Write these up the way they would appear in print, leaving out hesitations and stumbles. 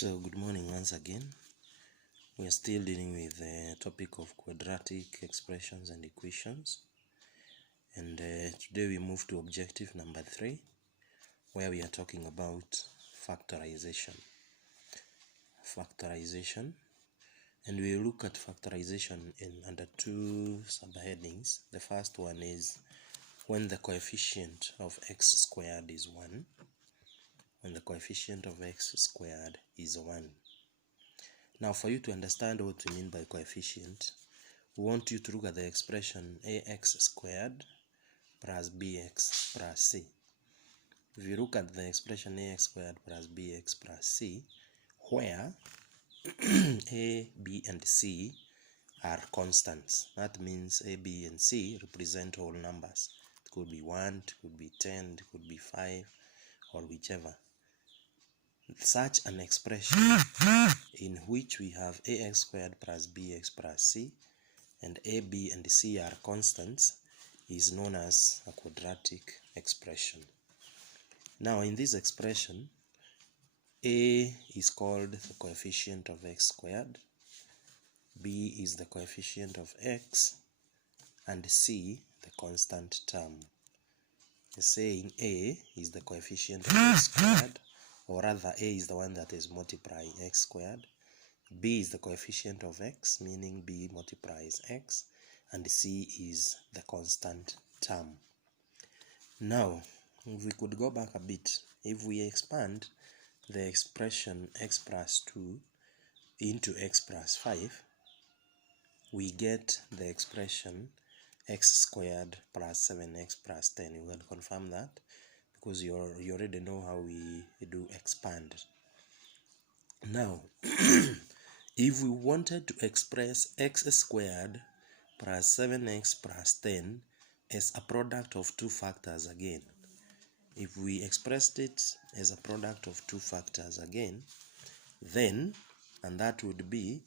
So good morning once again. We are still dealing with the topic of quadratic expressions and equations, and today we move to objective number 3, where we are talking about factorization, and we look at factorization under two subheadings. The first one is when the coefficient of x squared is 1. When the coefficient of x squared is 1. Now, for you to understand what we mean by coefficient, we want you to look at the expression ax squared plus bx plus c. If you look at the expression ax squared plus bx plus c, where a, b, and c are constants, that means a, b, and c represent whole numbers. It could be 1, it could be 10, it could be 5, or whichever. Such an expression in which we have ax squared plus bx plus c and a, b, and c are constants is known as a quadratic expression. Now, in this expression, a is called the coefficient of x squared, b is the coefficient of x, and c the constant term. Saying a is the coefficient of x squared, or rather a is the one that is multiplying x squared, b is the coefficient of x, meaning b multiplies x, and c is the constant term. Now, if we could go back a bit, if we expand the expression x plus 2 into x plus 5, we get the expression x squared plus 7x plus 10. You can confirm that because you already know how we do expand. Now, if we wanted to express x squared plus 7x plus 10 as a product of two factors again, if we expressed it as a product of two factors again, then, and that would be,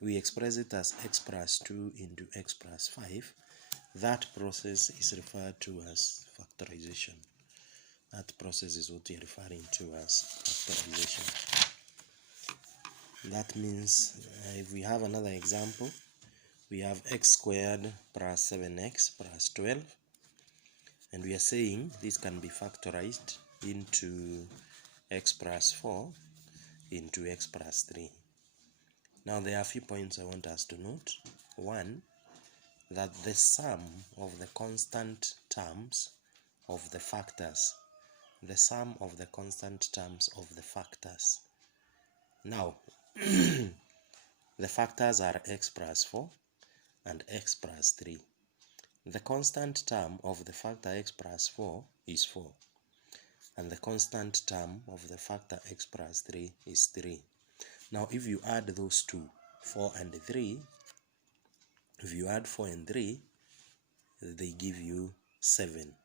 we express it as x plus 2 into x plus 5, that process is referred to as factorization. That process is what we are referring to as factorization. That means if we have another example, we have x squared plus 7x plus 12, and we are saying this can be factorized into x plus 4 into x plus 3. Now, there are a few points I want us to note. One, that the sum of the constant terms of the factors, now the factors are x plus 4 and x plus 3. The constant term of the factor x plus 4 is 4, and the constant term of the factor x plus 3 is 3. Now, if you add those two, 4 and 3, if you add 4 and 3, they give you 7.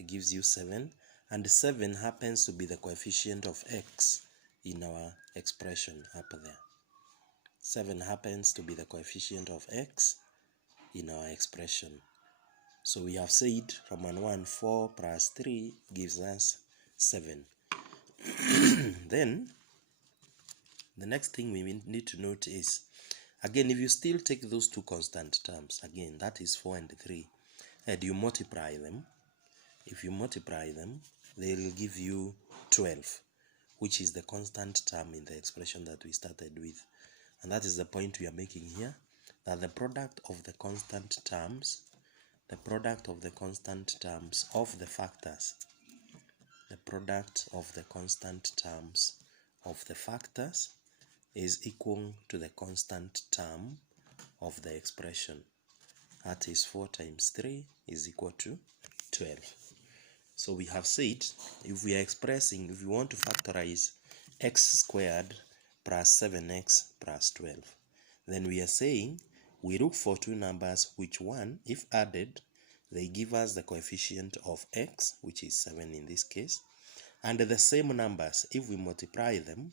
It gives you 7, and 7 happens to be the coefficient of x in our expression up there. 7 happens to be the coefficient of x in our expression. So we have said from 1, 4 plus 3 gives us 7. Then, the next thing we need to note is, again, if you still take those two constant terms, again, that is 4 and 3, and you multiply them, if you multiply them, they will give you 12, which is the constant term in the expression that we started with. And that is the point we are making here, that the product of the constant terms of the factors, is equal to the constant term of the expression. That is 4 times 3 is equal to 12. So we have said, if we want to factorize x squared plus 7x plus 12, then we are saying we look for two numbers which, one, if added, they give us the coefficient of x, which is 7 in this case, and the same numbers, if we multiply them,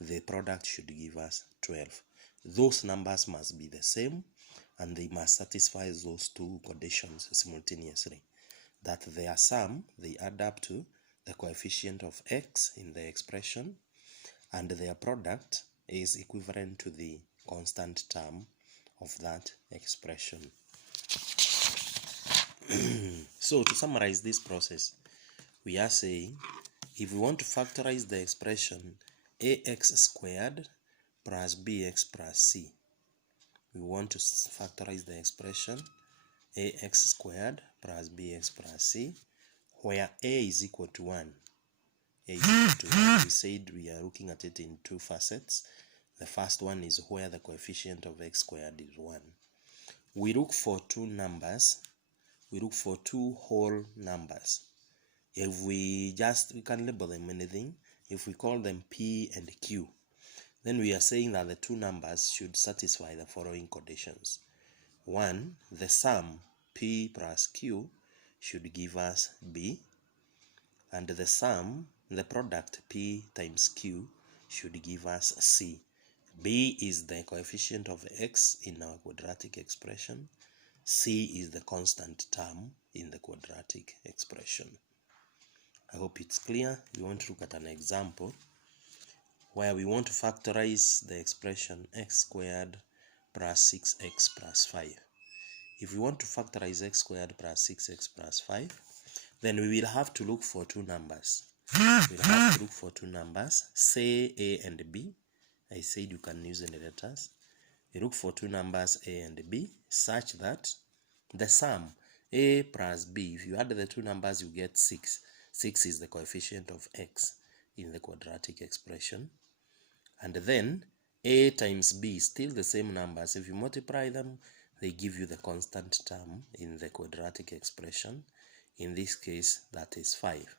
the product should give us 12. Those numbers must be the same, and they must satisfy those two conditions simultaneously, that their sum, they add up to the coefficient of x in the expression, and their product is equivalent to the constant term of that expression. So to summarize this process, we are saying if we want to factorize the expression ax squared plus bx plus c, we want to factorize the expression ax squared plus bx plus c, where a is equal to 1. A is equal to 1. We said we are looking at it in two facets. The first one is where the coefficient of x squared is 1. We look for two numbers. We look for two whole numbers. If we can label them anything. If we call them P and Q, then we are saying that the two numbers should satisfy the following conditions. 1, the sum P plus Q should give us B, and the sum, the product P times Q, should give us C. B is the coefficient of x in our quadratic expression. C is the constant term in the quadratic expression. I hope it's clear. We want to look at an example where we want to factorize the expression x squared plus 6x plus 5. If we want to factorize x squared plus 6x plus 5, then we will have to look for two numbers. We'll have to look for two numbers, say a and b. I said you can use any letters. We look for two numbers a and b such that the sum a plus b, if you add the two numbers you get 6. 6 is the coefficient of x in the quadratic expression. And then a times b is still the same numbers. If you multiply them, they give you the constant term in the quadratic expression. In this case, that is 5.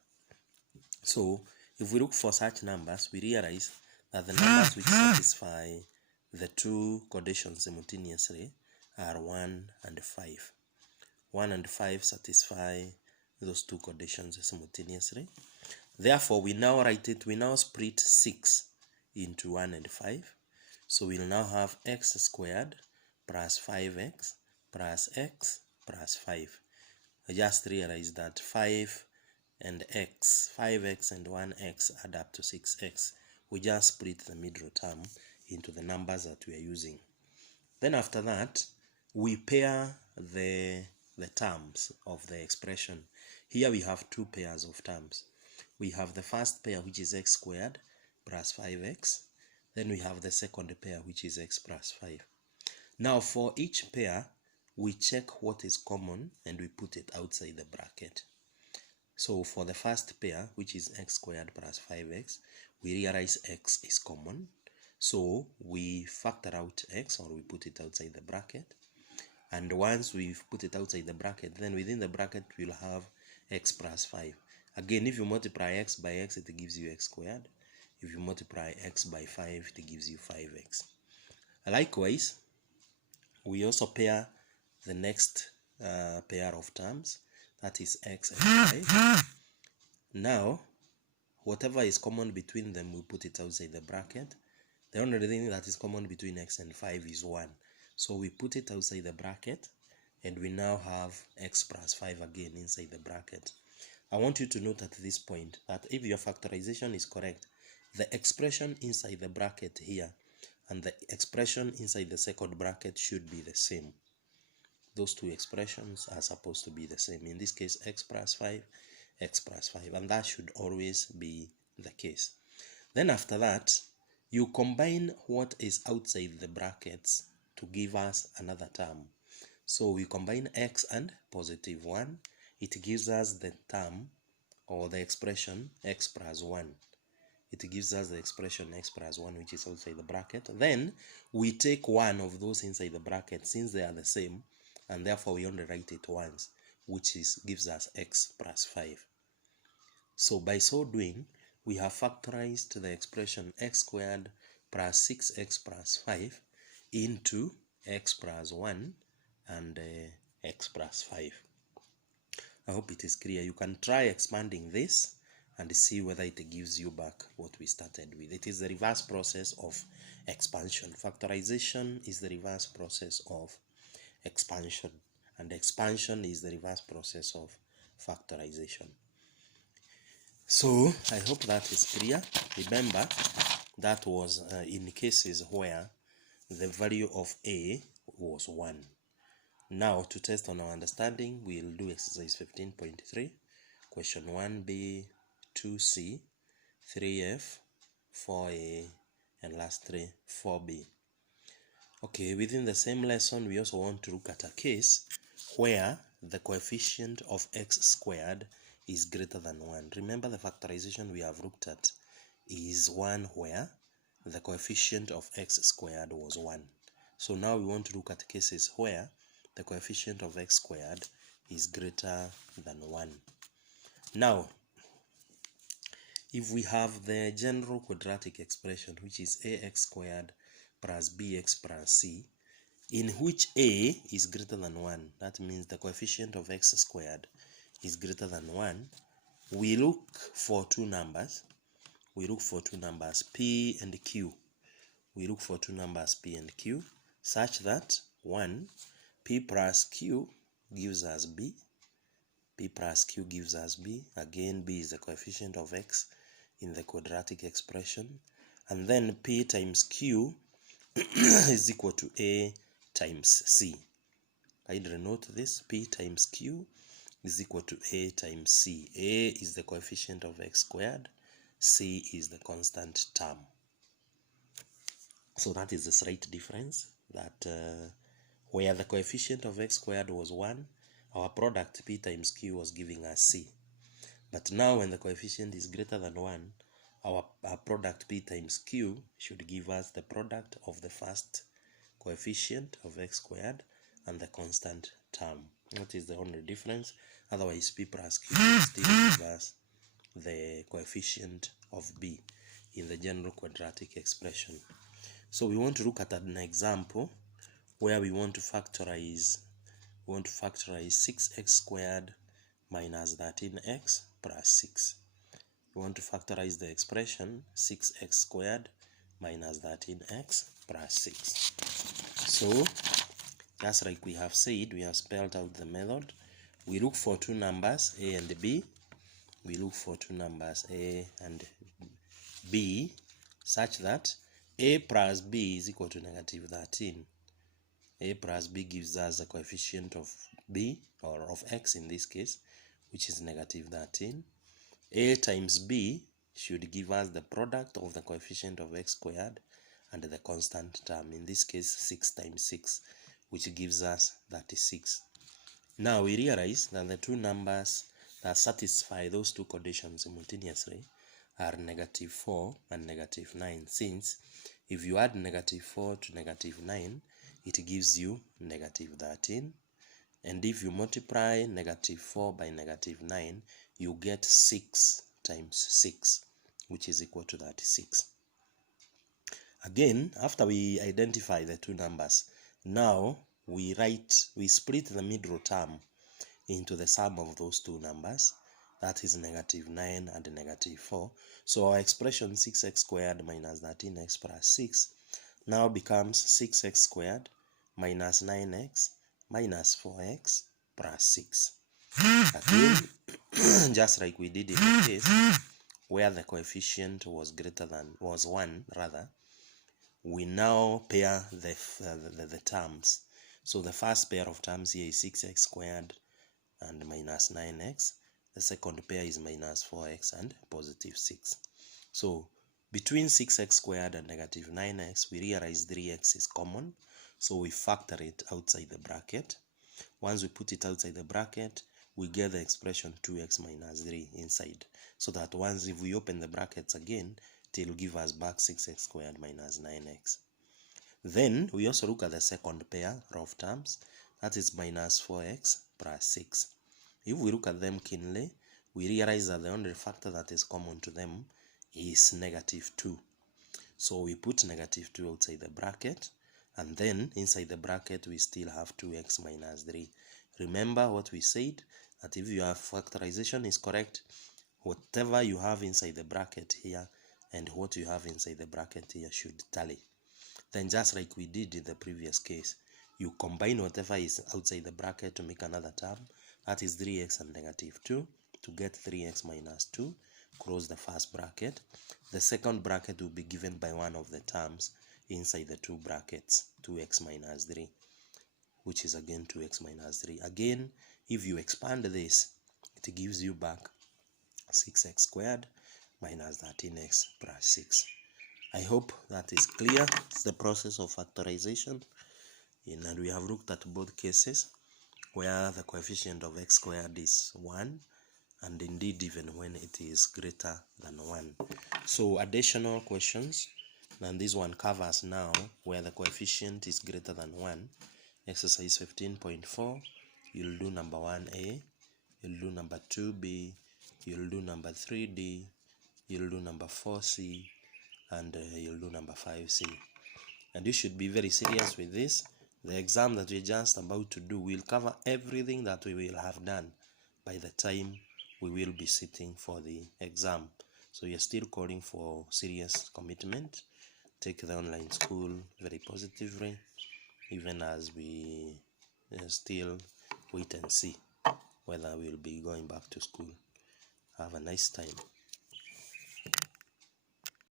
So if we look for such numbers, we realize that the numbers which satisfy the two conditions simultaneously are 1 and 5. 1 and 5 satisfy those two conditions simultaneously. Therefore, we now split 6 into 1 and 5. So we'll now have x squared plus 5x plus x plus 5. I just realized that 5x and 1x add up to 6x. We just split the middle term into the numbers that we are using. Then after that, we pair the terms of the expression. Here we have two pairs of terms. We have the first pair, which is x squared plus 5x. Then we have the second pair, which is x plus 5. Now for each pair, we check what is common and we put it outside the bracket. So for the first pair, which is x squared plus 5x, we realize x is common. So we factor out x, or we put it outside the bracket. And once we've put it outside the bracket, then within the bracket we'll have x plus 5. Again, if you multiply x by x, it gives you x squared. If you multiply x by 5, it gives you 5x. Likewise, we also pair the next pair of terms, that is x and 5. Now, whatever is common between them, we put it outside the bracket. The only thing that is common between x and 5 is 1. So we put it outside the bracket, and we now have x plus 5 again inside the bracket. I want you to note at this point that if your factorization is correct, the expression inside the bracket here and the expression inside the second bracket should be the same. Those two expressions are supposed to be the same. In this case, x plus 5, and that should always be the case. Then after that, you combine what is outside the brackets to give us another term. So we combine x and positive 1. It gives us the term or the expression x plus 1. It gives us the expression x plus 1, which is outside the bracket. Then we take one of those inside the bracket since they are the same, and therefore we only write it once, which gives us x plus 5. So by so doing, we have factorized the expression x squared plus 6x plus 5 into x plus 1 and x plus 5. I hope it is clear. You can try expanding this and see whether it gives you back what we started with. It is the reverse process of expansion. Factorization is the reverse process of expansion, and expansion is the reverse process of factorization. So I hope that is clear. Remember, That was in cases where the value of a was 1. Now, to test on our understanding, we'll do exercise 15.3, question 1b, 2c, 3f, 4a, and last 3, 4b. Okay, within the same lesson, we also want to look at a case where the coefficient of x squared is greater than 1. Remember, the factorization we have looked at is one where the coefficient of x squared was 1. So now we want to look at cases where the coefficient of x squared is greater than 1. Now, if we have the general quadratic expression, which is ax squared plus bx plus c, in which a is greater than 1, that means the coefficient of x squared is greater than 1, we look for two numbers. We look for two numbers, p and q. We look for two numbers, p and q, such that 1, p plus q gives us b. P plus q gives us b. Again, b is the coefficient of x in the quadratic expression. And then p times q is equal to a times c. I denote this, p times q is equal to a times c. A is the coefficient of x squared, c is the constant term. So that is the slight difference, that where the coefficient of x squared was 1, our product p times q was giving us c. But now when the coefficient is greater than 1, our product p times q should give us the product of the first coefficient of x squared and the constant term. That is the only difference. Otherwise, p plus q should still give us the coefficient of b in the general quadratic expression. So we want to look at an example where we want to factorize 6x squared minus 13x plus 6. We want to factorize the expression 6x squared minus 13x plus 6. So, just like we have said, we have spelled out the method. We look for two numbers, a and b. We look for two numbers, a and b, such that a plus b is equal to negative 13. A plus b gives us the coefficient of b, or of x in this case, which is negative 13. A times b should give us the product of the coefficient of x squared and the constant term, in this case 6 times 6, which gives us 36. Now we realize that the two numbers that satisfy those two conditions simultaneously are negative 4 and negative 9, since if you add negative 4 to negative 9, it gives you negative 13. And if you multiply negative 4 by negative 9, you get 6 times 6, which is equal to 36. Again, after we identify the two numbers, now we split the middle term into the sum of those two numbers. That is negative 9 and negative 4. So our expression 6x squared minus 13x plus 6 now becomes 6x squared minus 9x minus 4x plus 6. Again, just like we did in the case where the coefficient was 1 rather, we now pair the terms. So the first pair of terms here is 6x squared and minus 9x. The second pair is minus 4x and positive 6. So between 6x squared and negative 9x, we realize 3x is common. So we factor it outside the bracket. Once we put it outside the bracket, we get the expression 2x minus 3 inside. So that once if we open the brackets again, it will give us back 6x squared minus 9x. Then we also look at the second pair of terms, that is minus 4x plus 6. If we look at them keenly, we realize that the only factor that is common to them is negative 2. So we put negative 2 outside the bracket, and then inside the bracket we still have 2x minus 3. Remember what we said, that if your factorization is correct, whatever you have inside the bracket here and what you have inside the bracket here should tally. Then just like we did in the previous case, you combine whatever is outside the bracket to make another term. That is 3x and negative 2 to get 3x minus 2. close the first bracket. The second bracket will be given by one of the terms inside the two brackets, 2x minus 3, which is again 2x minus 3. Again, if you expand this, it gives you back 6x squared minus 13x plus 6. I hope that is clear. It's the process of factorization, and we have looked at both cases where the coefficient of x squared is 1, and indeed even when it is greater than 1. So additional questions, and this one covers now where the coefficient is greater than 1. Exercise 15.4, you'll do number 1a, you'll do number 2b, you'll do number 3d, you'll do number 4c, and you'll do number 5c. And you should be very serious with this. The exam that we're just about to do will cover everything that we will have done by the time we will be sitting for the exam. So you're still calling for serious commitment. Take the online school very positively, even as we still wait and see whether we'll be going back to school. Have a nice time.